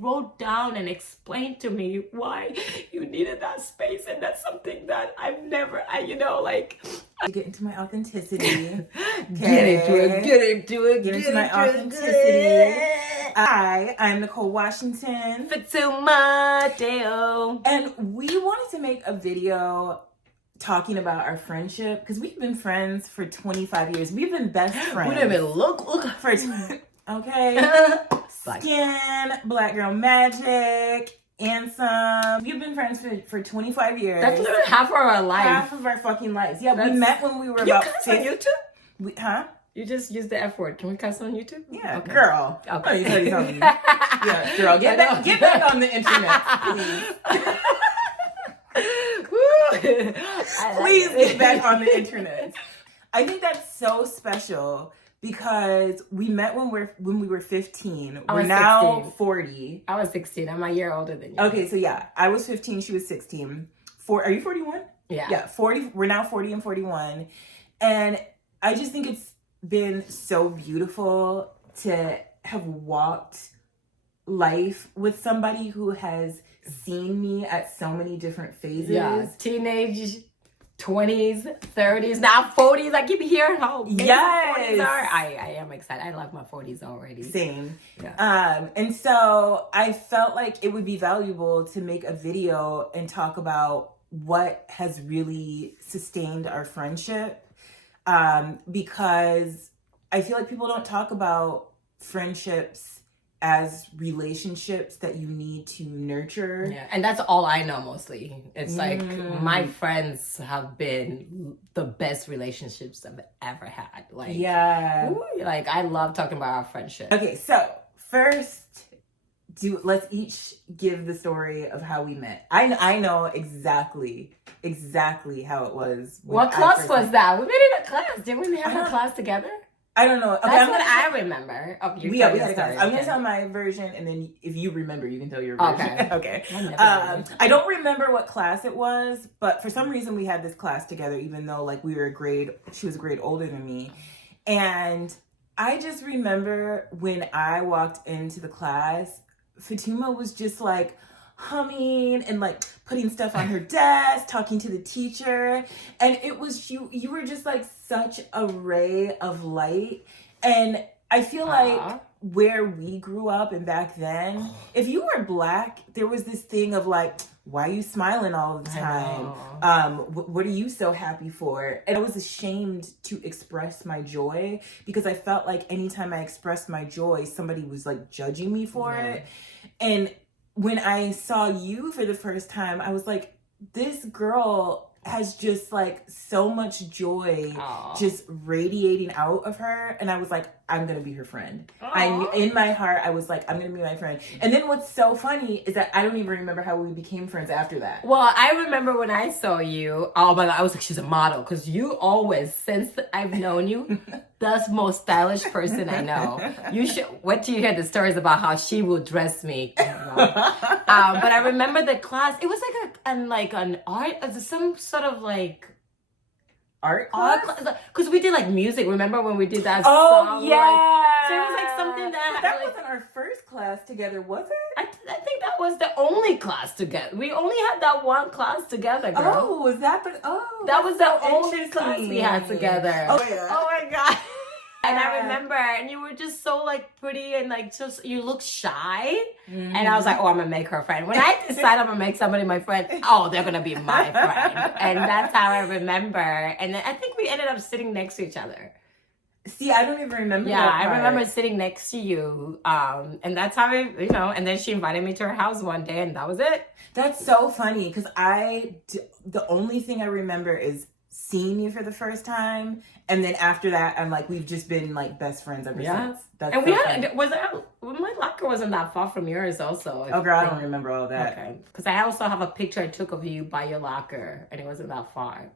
wrote down and explained to me why you needed that space, and that's something that I've never, Get into my authenticity. Get into it. Get into my authenticity. I'm Nichole Washington. Fatuma Deo. And we wanted to make a video talking about our friendship because we've been friends for 25 years. We've been best friends. We don't even look for okay. Skin, Black Girl Magic, and some. We've been friends for 25 years. That's literally half of our life. Half of our fucking lives. Yeah, we met when we were about 50. On YouTube? Huh? You just used the F word. Can we cuss on YouTube? Yeah, okay. Girl. Okay. Yeah, girl. Get back on the internet, please. Please get back on the internet. I think that's so special because we met when we were 15. We're now 16. 40. I was 16. I'm a year older than you. Okay, so yeah, I was 15. She was 16. Are you 41? Yeah. 40. We're now 40 and 41, and I just think it's been so beautiful to have walked life with somebody who has seen me at so many different phases. Yeah, teenage, 20s, 30s, now 40s. I keep hearing how big 40s are. I am excited. I love my 40s already. Same. Yeah. And so I felt like it would be valuable to make a video and talk about what has really sustained our friendship. Because I feel like people don't talk about friendships as relationships that you need to nurture. Yeah, and that's all I know mostly. It's like my friends have been the best relationships I've ever had. Like, yeah. Ooh, like I love talking about our friendship. Okay, so first, let's each give the story of how we met. I know exactly how it was. What class was that? We met in a class. Didn't we have a class together? I don't know. Okay, that's what I remember of your we had a story. class. I'm going to tell my version, and then if you remember, you can tell your version. Okay. I don't remember what class it was, but for some reason we had this class together, even though like she was a grade older than me. And I just remember when I walked into the class, Fatuma was just like humming and like putting stuff on her desk, talking to the teacher, and it was you were just like such a ray of light. And I feel like where we grew up and back then, if you were Black, there was this thing of like, why are you smiling all the time? What are you so happy for? And I was ashamed to express my joy because I felt like anytime I expressed my joy, somebody was like judging me for it. And when I saw you for the first time, I was like, this girl has just like so much joy just radiating out of her. And I was like, I'm going to be her friend. In my heart, I was like, I'm going to be my friend. And then what's so funny is that I don't even remember how we became friends after that. Well, I remember when I saw you, oh my God, I was like, she's a model. Because you always, since I've known you, the most stylish person I know. You should wait till you hear the stories about how she will dress me. But I remember the class. It was like an art, some sort of like art class? Because we did like music. Remember when we did that song? Yeah. So it was like something that wasn't our first class together, was it? I think that was the only class together. We only had that one class together, girl. Oh, was that that was the only class we had together. Oh yeah. Oh my God. And I remember, and you were just so like pretty and like just you look shy. And I was like, oh, I'm gonna make her friend. When I decide I'm gonna make somebody my friend, oh, they're gonna be my friend. And that's how I remember. And then I think we ended up sitting next to each other. See, I don't even remember. Yeah, I remember sitting next to you. And that's how and then she invited me to her house one day, and that was it. That's so funny because the only thing I remember is seeing you for the first time, and then after that I'm like, we've just been like best friends ever since. That's and my locker wasn't that far from yours also. Oh girl, I don't remember all that. Okay, because I also have a picture I took of you by your locker, and it wasn't that far.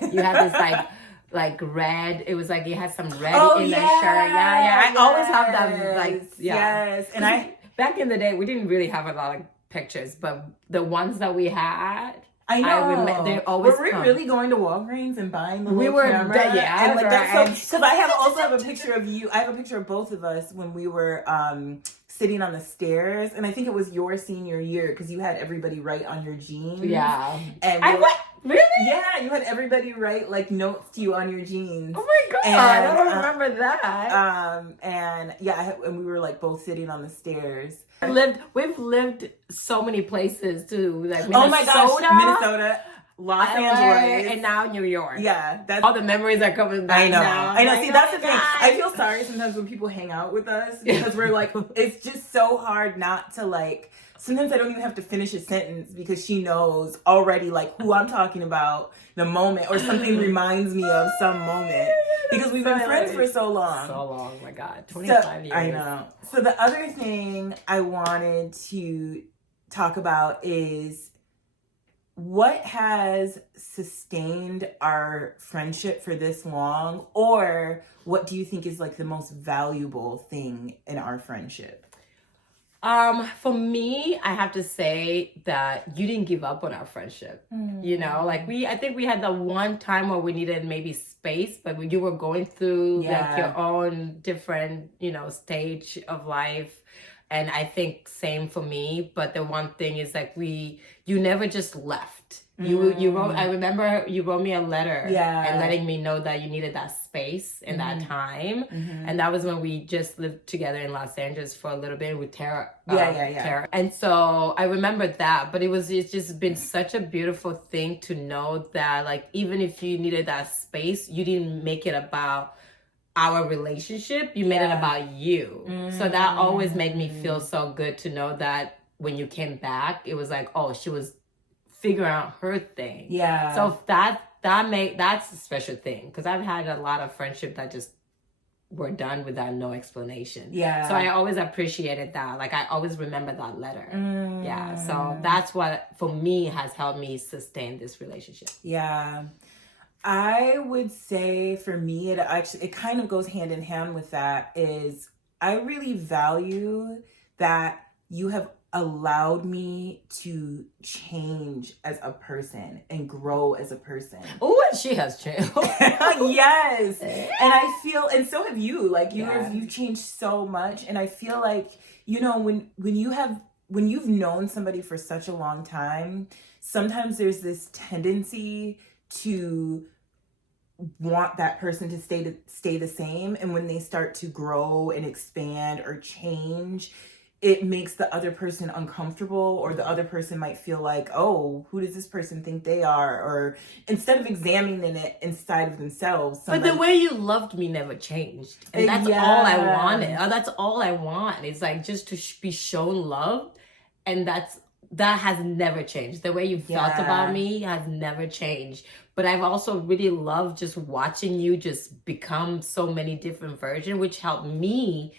You had this like red. It was like you had some red in that shirt. Yeah. I always have that Yes. And back in the day we didn't really have a lot of pictures, but the ones that we had. I know. They always were we really going to Walgreens and buying the little camera? Yeah. And like that's so because I also have a picture of you. I have a picture of both of us when we were sitting on the stairs, and I think it was your senior year because you had everybody write on your jeans. Yeah. And really? Yeah, you had everybody write like notes to you on your jeans. Oh my god, I don't remember that. And yeah, and we were like both sitting on the stairs. We've lived so many places too, like Minnesota, oh my gosh, Minnesota, Los Angeles, and now New York. Yeah, that's all the memories are coming back. I know. Now. I know. See, that's the thing. I feel sorry sometimes when people hang out with us because we're like, it's just so hard not to like. Sometimes I don't even have to finish a sentence because she knows already like who I'm talking about, the moment, or something reminds me of some moment because we've been friends for so long. So long, oh my God, 25 years. I know. So the other thing I wanted to talk about is what has sustained our friendship for this long, or what do you think is like the most valuable thing in our friendship? For me, I have to say that you didn't give up on our friendship. You know, like I think we had the one time where we needed maybe space, but you were going through like your own different, you know, stage of life. And I think same for me. But the one thing is like you never just left. You wrote, I remember you wrote me a letter and letting me know that you needed that space in that time. And that was when we just lived together in Los Angeles for a little bit with Tara. Tara. And so I remember that, but it's just been such a beautiful thing to know that like, even if you needed that space, you didn't make it about our relationship, you made it about you. So that always made me feel so good to know that when you came back, it was like, oh, she was figuring out her thing. Yeah. So that's a special thing because I've had a lot of friendship that just were done without no explanation. Yeah. So I always appreciated that. Like I always remember that letter. Yeah. So that's what for me has helped me sustain this relationship. Yeah. I would say for me, it kind of goes hand in hand with that is I really value that you have allowed me to change as a person and grow as a person. Oh, and she has changed. Yes. And I feel, and so have you, like you've changed so much. And I feel like, you know, when you've known somebody for such a long time, sometimes there's this tendency to want that person to stay the same. And when they start to grow and expand or change, it makes the other person uncomfortable, or the other person might feel like, oh, who does this person think they are? Or instead of examining it inside of themselves. But the way you loved me never changed. And that's all I wanted. That's all I want. It's like just to be shown love. And that has never changed. The way you felt about me has never changed. But I've also really loved just watching you just become so many different versions, which helped me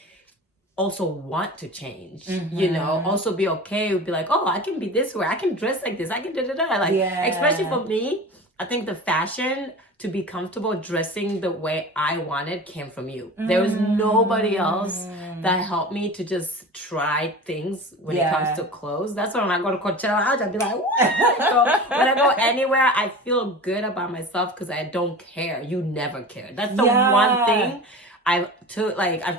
also want to change, you know, also be okay, be like, oh, I can be this way, I can dress like this, I can da-da-da. Like, especially for me, I think the fashion to be comfortable dressing the way I wanted came from you. There was nobody else that helped me to just try things when it comes to clothes. That's why when I go to Coachella, I'll be like, what? So when I go anywhere, I feel good about myself because I don't care. You never care. That's the one thing I've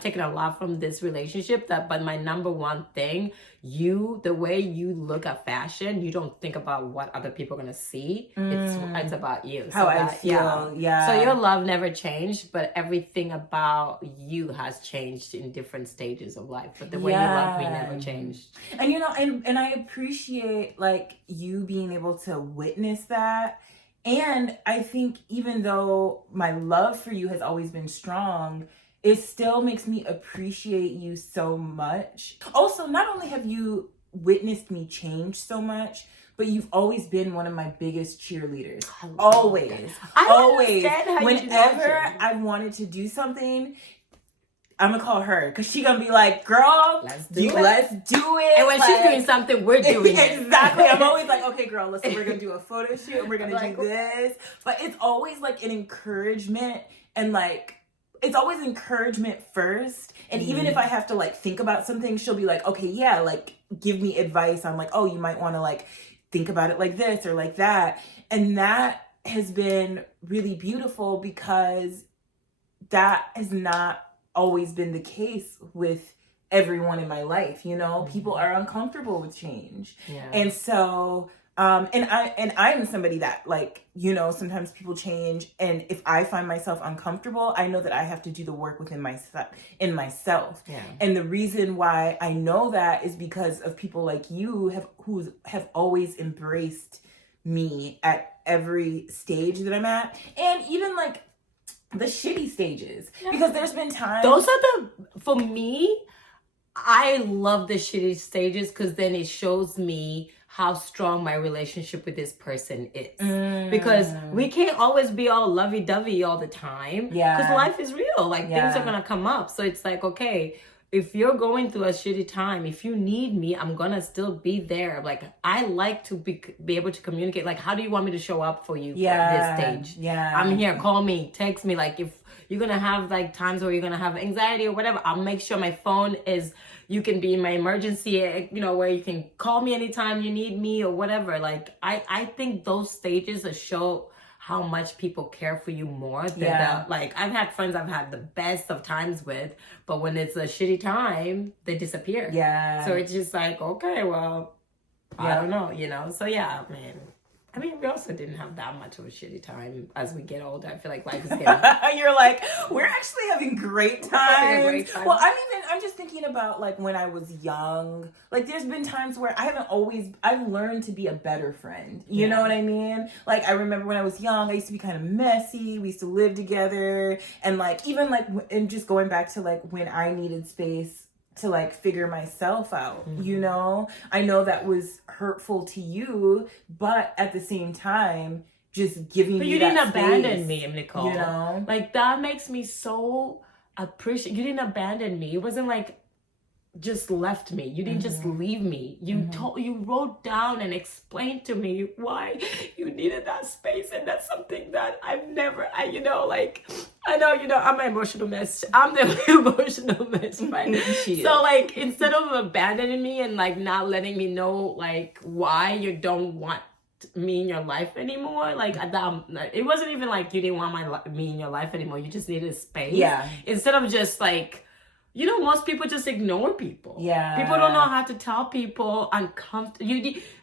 taken a lot from this relationship, but my number one thing, the way you look at fashion, you don't think about what other people are going to see. It's about you. How I feel. Yeah. So your love never changed, but everything about you has changed in different stages of life. But the way you love me never changed. And, you know, and I appreciate like you being able to witness that. And I think even though my love for you has always been strong, it still makes me appreciate you so much. Also, not only have you witnessed me change so much, but you've always been one of my biggest cheerleaders. Always. Whenever I wanted to do something, I'm gonna call her because she's gonna be like, girl, let's do it. And when she's doing something, we're doing it. Exactly. I'm always like, okay, girl, listen, we're gonna do a photo shoot and we're gonna do this. But it's always like an encouragement, and like it's always encouragement first. And even if I have to like think about something, she'll be like, okay, yeah, like give me advice on like, oh, you might want to like think about it like this or like that. And that has been really beautiful because that has not always been the case with everyone in my life, you know? People are uncomfortable with change. Yeah. And so I'm somebody that, like, you know, sometimes people change, and if I find myself uncomfortable, I know that I have to do the work within myself. Yeah. And the reason why I know that is because of people like you who have always embraced me at every stage that I'm at, and even like the shitty stages, because there's been times. Those are for me, I love the shitty stages because then it shows me how strong my relationship with this person is. Because we can't always be all lovey-dovey all the time. Yeah. Because life is real. Like, things are going to come up. So it's like, okay, if you're going through a shitty time, if you need me, I'm going to still be there. Like, I like to be able to communicate. Like, how do you want me to show up for you for this stage? Yeah. I'm here. Call me. Text me. Like, if you're going to have, like, times where you're going to have anxiety or whatever, I'll make sure my phone is, you can be in my emergency, you know, where you can call me anytime you need me or whatever. Like, I think those stages show how much people care for you more than like, I've had friends I've had the best of times with, but when it's a shitty time, they disappear. Yeah. So it's just like, okay, well, I don't know, you know? So yeah, man. I mean, we also didn't have that much of a shitty time as we get older. I feel like life is getting... You're like, we're actually having great times. Great time. Well, I'm just thinking about, like, when I was young. Like, there's been times where I've learned to be a better friend. You know what I mean? Like, I remember when I was young, I used to be kind of messy. We used to live together. And, like, even, like, and just going back to, like, when I needed space to, like, figure myself out, you know? I know that was hurtful to you, but at the same time, just giving But me you that didn't space, abandon me, Nichole. you know? Like, that makes me so appreciate. You didn't abandon me. It wasn't like just left me. You didn't just leave me. You you wrote down and explained to me why you needed that space, and that's something that I've never. I know, you know, I'm an emotional mess. I'm the emotional mess, right? So, like, instead of abandoning me and, like, not letting me know, like, why you don't want me in your life anymore, like, it wasn't even like you didn't want me in your life anymore. You just needed space. Yeah. Instead of just, like, you know, most people just ignore people. Yeah. People don't know how to tell people uncomfortable.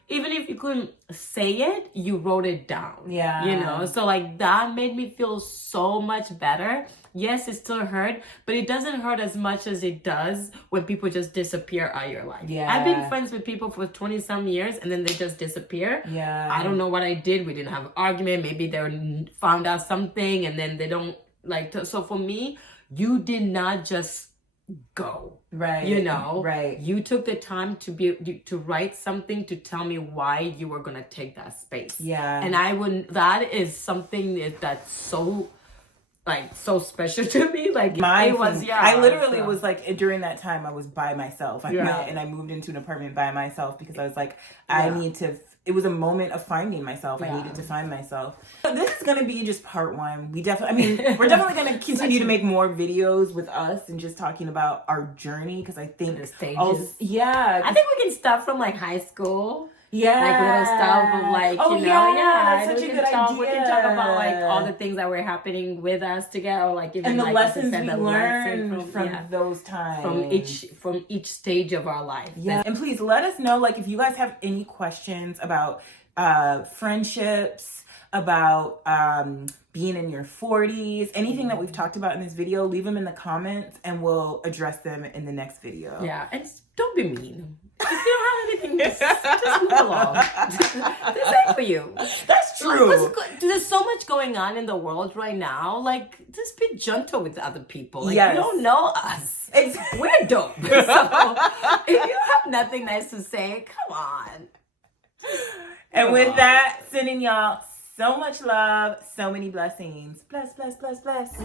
Even if you couldn't say it, you wrote it down. Yeah. You know? So, like, that made me feel so much better. Yes, it still hurt, but it doesn't hurt as much as it does when people just disappear out of your life. Yeah. I've been friends with people for 20-some years, and then they just disappear. Yeah. I don't know what I did. We didn't have an argument. Maybe they found out something, and then they don't, like... So, for me, you did not just go, right? You know, right? You took the time to write something to tell me why you were gonna take that space. Yeah, and I wouldn't. That is something that's so, like, so special to me. Like, I literally was like, during that time I was by myself. And I moved into an apartment by myself because I was like, I need to. It was a moment of finding myself. I needed to find myself. This is going to be just part one. We're definitely going to continue to make more videos with us and just talking about our journey, because I think the stages. I think we can start from, like, high school. Yeah. Like, little stuff of, like, you know. That's such a good idea. We can talk about, like, all the things that were happening with us together, or, like, even, and the like, lessons we learned from those times. From each stage of our life. Yeah. And please let us know, like, if you guys have any questions about friendships, about being in your 40s, anything that we've talked about in this video, leave them in the comments and we'll address them in the next video. Yeah, and don't be mean. If you don't have anything, just move along. This ain't for you. That's true. There's so much going on in the world right now. Like, just be gentle with other people. Like, yes. You don't know us. We're dope. So, if you have nothing nice to say, come on. And with that, sending y'all so much love, so many blessings. Bless, bless, bless, bless.